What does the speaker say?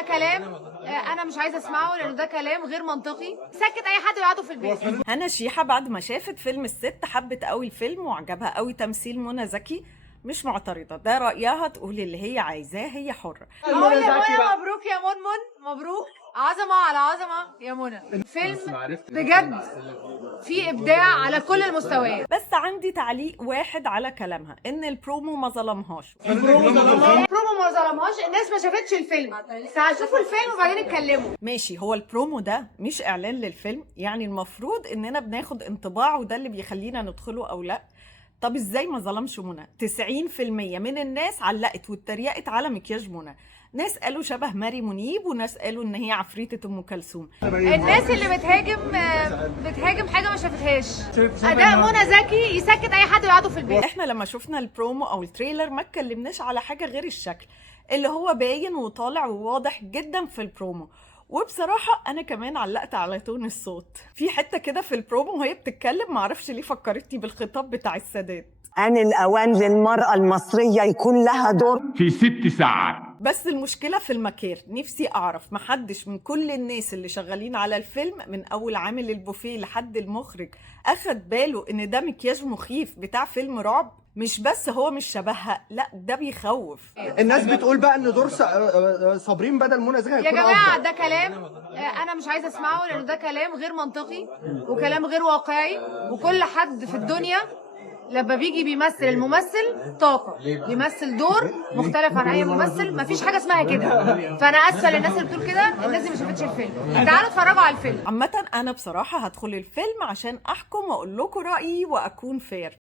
ده كلام انا مش عايزه اسمعه لانه ده كلام غير منطقي. سكت اي حد يقعدوا في البيت. هنا شيحة بعد ما شافت فيلم الست حبت قوي الفيلم وعجبها قوي تمثيل منى زكي. مش معترضة، ده رأيها، تقول اللي هي عايزاه، هي حرة. اقول يا منى مبروك يا منمن، مبروك، عظمه على عظمه يا منى. فيلم بجد فيه ابداع على كل المستويات. بس عندي تعليق واحد على كلامها، ان البرومو ما ظلمهاش. البرومو ما ظلمهاش، الناس ما شافتش الفيلم، شوفوا الفيلم وبعدين اتكلموا. ماشي، هو البرومو ده مش اعلان للفيلم، يعني المفروض اننا بناخد انطباع وده اللي بيخلينا ندخله او لا. طب ازاي ما ظلمش منى؟ 90% من الناس علقت واتريقت على مكياج منى. ناس قالوا شبه ماري منيب، وناس قالوا ان هي عفريتة ام كلثوم. الناس اللي بتهاجم حاجه ما شافتهاش. اداء منى زكي يسكت اي حد يقعدوا في البيت. احنا لما شفنا البرومو او التريلر ما اتكلمناش على حاجة غير الشكل اللي هو باين وطالع وواضح جدا في البرومو. وبصراحة أنا كمان علقت على تون الصوت في حتة كده في البرومو وهي بتتكلم، معرفش ليه فكرتني بالخطاب بتاع السادات. آن الأوان للمرأة المصرية يكون لها دور في 6 ساعات. بس المشكلة في المكير، نفسي أعرف محدش من كل الناس اللي شغالين على الفيلم من أول عامل البوفيه لحد المخرج أخد باله إن ده مكياج مخيف بتاع فيلم رعب. مش بس هو مش شبهها، لا ده بيخوف. الناس بتقول بقى ان دور صابرين بدل منى زكي يا جماعه ده كلام انا مش عايزه اسمعه لانه ده كلام غير منطقي وكلام غير واقعي. وكل حد في الدنيا لما بيجي بيمثل، الممثل طاقه بيمثل دور مختلف عن اي ممثل، مفيش حاجه اسمها كده. فانا اسفه للناس اللي بتقول كده، الناس دي ما شافتش الفيلم. تعالوا اتفرجوا على الفيلم. عامة أنا بصراحة هدخل الفيلم عشان أحكم وأقول لكم رأيي وأكون فير.